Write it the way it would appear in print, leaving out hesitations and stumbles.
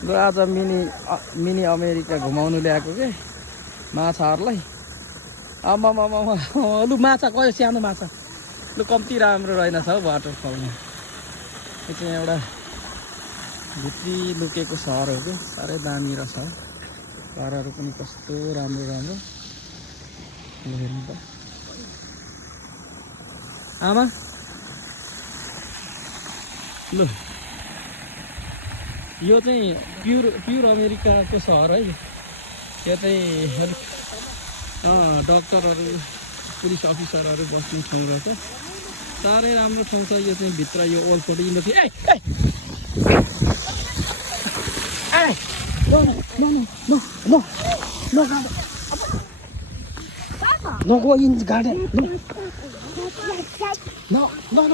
ल आज mini America घुमाउनु ल्याएको के माछाहरूलाई। आमामामा लु माछा कयो सानो माछा लु कम्ती राम्रो रहेनछ हौ वाटरफलमा। यो चाहिँ एउटा भित्री लुकेको सहर हो कि साह्रै दामी रहेछ। घरहरू पनि कस्तो राम्रो राम्रो हेर्नु त। आमा लु यो चाहिँ प्युर अमेरिकाको सहर है। यो चाहिँ डक्टरहरू पुलिस अफिसरहरू बस्ने ठाउँ रहेछ। साह्रै राम्रो ठाउँ छ यो चाहिँ। भित्र यो ओल्डफोर्ड industry No go in the garden. No. No.